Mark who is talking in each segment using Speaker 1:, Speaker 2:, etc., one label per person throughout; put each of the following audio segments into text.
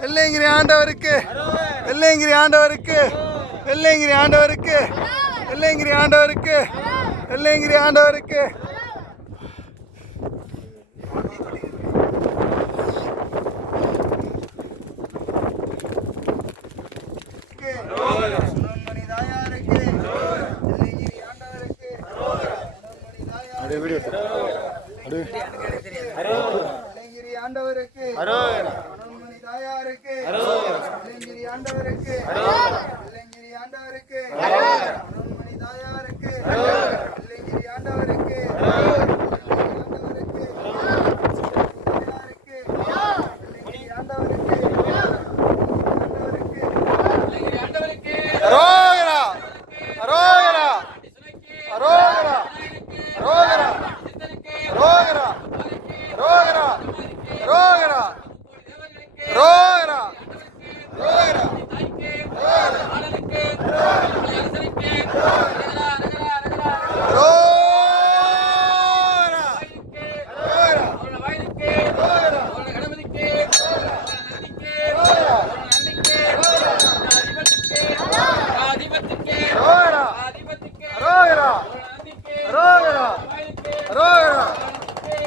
Speaker 1: வெள்ளையங்கிரி ஆண்டவருக்கு. வெள்ளையங்கிரி ஆண்டவருக்கு. வெள்ளையங்கிரி ஆண்டவருக்கு. வெள்ளையங்கிரி ஆண்டவருக்கு. வெள்ளையங்கிரி ஆண்டவருக்கு.
Speaker 2: அப்படியே தாயாருக்கு வெள்ளையங்கிரி
Speaker 3: ரோகரா ரோகரா
Speaker 1: ரோகரா ரோகரா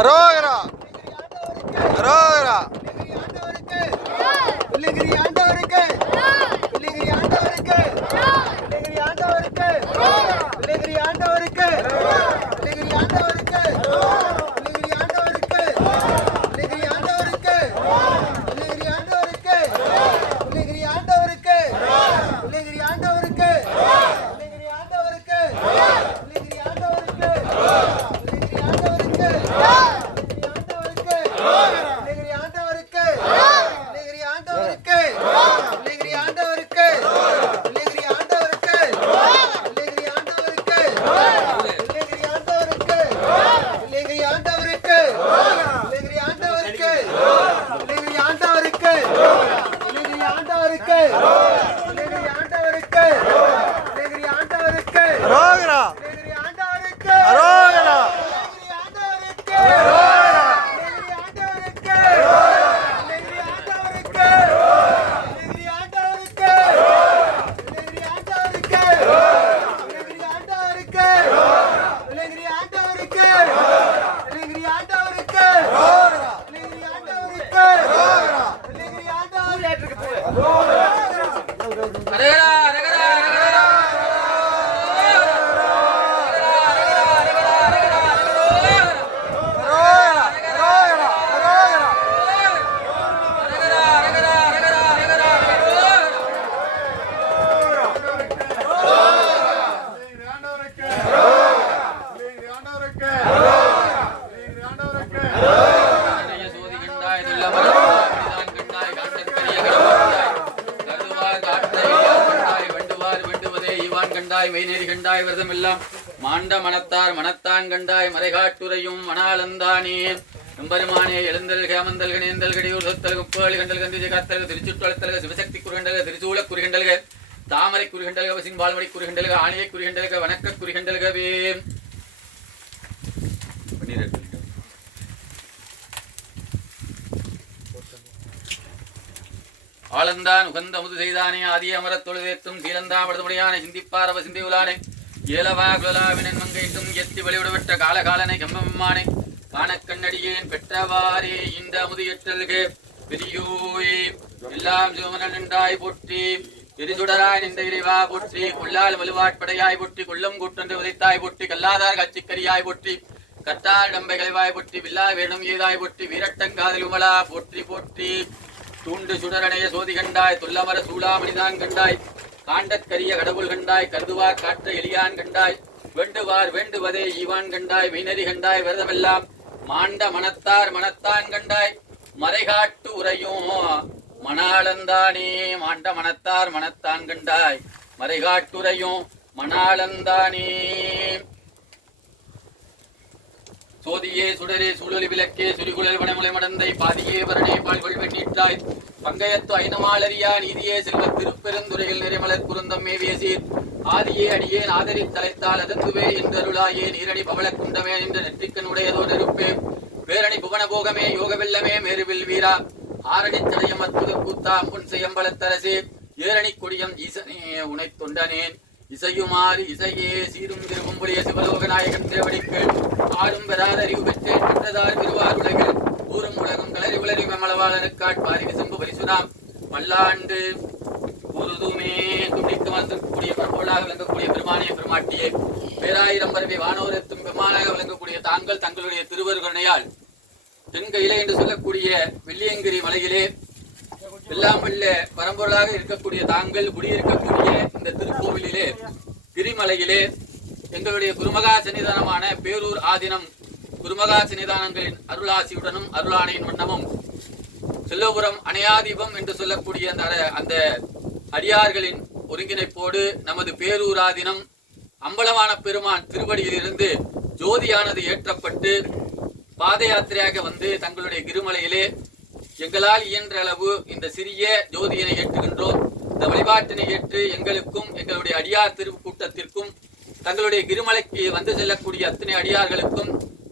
Speaker 1: Хорош!
Speaker 3: Yeah. கண்டாய் மெய்நெறி கண்டாய் விரதம் எல்லாம் மாண்ட மனத்தார் மனத்தான் கண்டாய் மறைகாட்டுரையும் மணாளந்தானே. எம்பெருமானே எழுந்தல் கேமந்தல் கணேந்தல் கடியூர் சொத்தல் குப்பேளி கண்டல் கந்தி காத்தல் திருச்சுற்றளத்தல் சிவசக்தி குறுகண்டல் திருச்சூல குறுகண்டல்க தாமரை குறுகண்டல்க வசின் பால்மடி குறுகண்டல்க ஆணியை குறுகண்டல்க வணக்க குறுகண்டல்கவே பன்னீர் எடுத்துக்கிட்டோம் ஆளந்தான் உகந்த முது செய்தானே ஆதிய அமரத் தொழுதேத்தும் சீலந்தாம் படுதமுடியான சிந்திப்பாரவ சிந்தியுலானே ஏலவா குலலாவினன் மங்கைத்தும் எத்தி வழிவிடவிட்ட காலகாலனை கம்பம்மானே காணக்கண்ணடியேன் பெற்றவாரே இந்த அமுது எட்டல்க பெரியோயே எல்லாம் சிவமனன் நின்றாய் போற்றி திரிசுடராய் நின்ற இறைவா போற்றி கொள்ளால் வலுவாட்படையாய் போற்றி கொள்ளும் கூட்டொன்று உதைத்தாய் போற்றி கல்லாதார் கச்சிக்கரியாய் போற்றி கத்தால் டம்பைகளை வாய் போற்றி வில்லா வேணும் ஏதாய் போற்றி வீரட்டங்காதல் உமலா போற்றி போற்றி. தூண்டு சுடரணைய சோதி கண்டாய் துல்லமர சூளாமணிதான் கண்டாய். காண்டற்கரிய கடவுள் கண்டாய் கருதுவார் காற்ற எலியான் கண்டாய். வேண்டுவார் வேண்டுவதே ஈவான் கண்டாய் மெய்நெறி கண்டாய் விரதமெல்லாம் மாண்ட மனத்தார் மனத்தான் கண்டாய். மறைகாட்டு உரையும் மணாளந்தானே மாண்ட மனத்தார் மனத்தான் கண்டாய். மறைகாட்டுரையும் மணாளந்தானே. சோதியே சுடரே சூழலி விளக்கே சுரிகுழல் வனமுலை மடந்தை பாதியே வரணே பால்கொள் வெண்ணீட்டாய். பங்கயத்து ஐனமாளரியா நீதியே செல்வ திருப்பெருந்துறையில் நிறைமலர் குருந்தம் மேவியசீர் ஆதியே அடியே ஆதரி தலைத்தால் அதந்துவே என்றருளாயே நீரணி பவள குண்டமே என்று நெற்றிக்கன் உடையதோ நெருப்பே. பேரணி புவன போகமே யோக வெள்ளமே மேருவில் வீரா. ஆரணி தடயம் அற்புத கூத்தா முன் செய்யம்பலத்தரசே ஏரணி கொடியம் ஈசனே உனை தொண்டனேன். இசையுமாறு இசையே சீரும் திருவம்புடைய சிவலோக நாயகன் தேவடிக்கு ஆடும் பெறாத அறிவு பெற்றேன் பெற்றதார் திருவார் உலகில் ஊரும் உலகம் கலரி உலரி மமளவாளனுக்காட் பாரி விசும்பு பரிசுதாம். மல்லாண்டு உருதுமே துடித்து வந்திருக்கக்கூடிய பரம்பொருளாக விளங்கக்கூடிய பெருமானே பெருமாட்டியே. பேராயிரம் பரவி வானோரத்தும் பெருமானாக விளங்கக்கூடிய தாங்கள் தங்களுடைய திருவருகணையால் தென்கையிலே என்று சொல்லக்கூடிய வெள்ளியங்கிரி மலையிலே எல்லாம் வல்ல பரம்பொருளாக இருக்கக்கூடிய தாங்கள் குடியிருக்கக்கூடிய இந்த திருக்கோவிலிலே திரிமலையிலே எங்களுடைய குருமகா சன்னிதானமான பேரூர் ஆதினம் குருமகா சன்னிதானங்களின் அருளாசியுடனும் அருளாணையின் வண்ணமும் செல்லபுரம் அணையாதீபம் என்று சொல்லக்கூடிய அந்த அந்த அடியார்களின் ஒருங்கிணைப்போடு நமது பேரூராதினம் அம்பலமான பெருமான் திருவடியிலிருந்து ஜோதியானது ஏற்றப்பட்டு பாத யாத்திரையாக வந்து தங்களுடைய கிருமலையிலே எங்களால் இயன்ற அளவு இந்த சிறிய ஜோதியினை ஏற்றுகின்றோம். இந்த வழிபாட்டினை ஏற்று எங்களுக்கும் எங்களுடைய அடியார் திருக்கூட்டத்திற்கும் தங்களுடைய கிருமலைக்கு வந்து செல்லக்கூடிய அத்தனை அடியார்களுக்கும்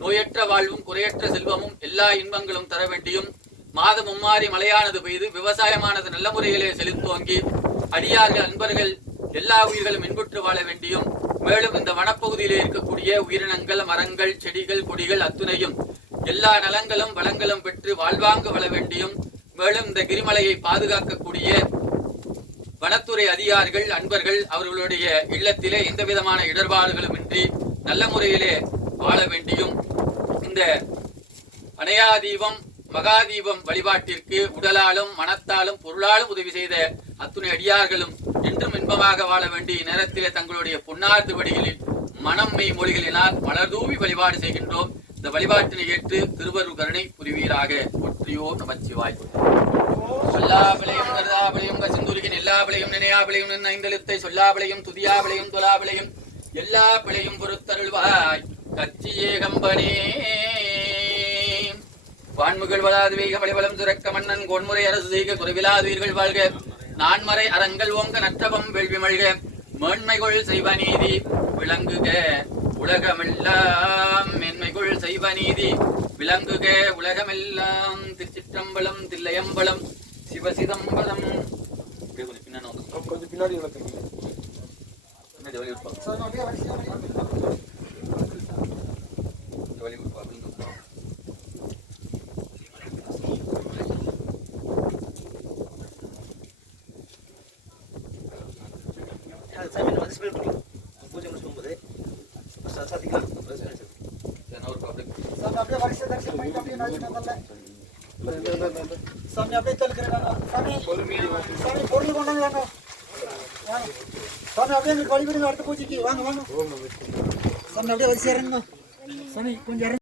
Speaker 3: நோயற்ற வாழ்வும் குறையற்ற செல்வமும் எல்லா இன்பங்களும் தர வேண்டியும் மாதம் மும்மாறி மழையானது பெய்து விவசாயமானது நல்ல முறையிலே செலுத்துவங்கி அடியார்கள் அன்பர்கள் எல்லா உயிர்களும் இன்புற்று வாழ வேண்டியும் மேலும் இந்த வனப்பகுதியிலே இருக்கக்கூடிய உயிரினங்கள் மரங்கள் செடிகள் கொடிகள் அத்துணையும் எல்லா நலங்களும் வளங்களும் பெற்று வாழ்வாங்கு வள வேண்டியும் மேலும் இந்த கிரிமலையை பாதுகாக்கக்கூடிய வனத்துறை அதிகாரிகள் அன்பர்கள் அவர்களுடைய இல்லத்திலே எந்த விதமான இடர்பாடுகளும் இன்றி நல்ல முறையிலே வாழ வேண்டியும் இந்த அணையாதீபம் மகாதீபம் வழிபாட்டிற்கு உடலாலும் மனத்தாலும் பொருளாலும் உதவி செய்த அத்துணை அடியார்களும் என்றும் இன்பமாக வாழ வேண்டிய நேரத்திலே தங்களுடைய பொன்னார் திருவடிகளில் மனம் மெய் மொழிகளினால் மலர்தூவி வழிபாடு செய்கின்றோம். இந்த வழிபாட்டினை ஏற்று திருவருள் கருணை புரிவீராக. ஒற்றியோ நமச்சிவாய். சொல்லாபிளையும் கருதாபிளையும் கசிந்துருகின் எல்லா பிழையும் நினையாபிளையும் நின் ஐந்தெழுத்தை சொல்லாபிளையும் துதியாபிளையும் துலாபிளையும் எல்லா பிழையும் பொறுத்தருள்வாய். கச்சியே கம்பனே வான்முகள் வளாது வேக வழிவளம் சுரக்க மன்னன் கொன்முறை அரசு செய்க குறைவிலாதுவீர்கள் வாழ்க. நான்மறை அறங்கள் ஓங்க நற்றபம் வேள்வி மழ்க மேன்மைகொள் செய்வ நீதி விளங்குக உலகமெல்லாம். மேன்மைகொள் செய்வ நீதி விளங்குக உலகமெல்லாம். திருச்சிற்றம்பலம் தில்லையம்பலம் சிவசிதம்பரம் அப்படியே கொஞ்சம் பின்னாடி.
Speaker 1: கொஞ்சம் பின்னாடி
Speaker 3: வழி. இந்த வழி விட்டுப்பா, அப்படின்னு விட்டுப்பா. நான் ஒரு அப்படியே
Speaker 2: சாமி அப்படியே வரிசை தரிசனம் பண்ணிட்டு அப்படியே. சாமி அப்படியே சாமி சாமி பொருள் கொண்டாங்க. சாமி அப்படியே கொடி வழிபடுங்க அடுத்த பூஜைக்கு. வாங்க வாங்க. சாமி அப்படியே வரிசை இறங்கணும் சாமி கொஞ்சம்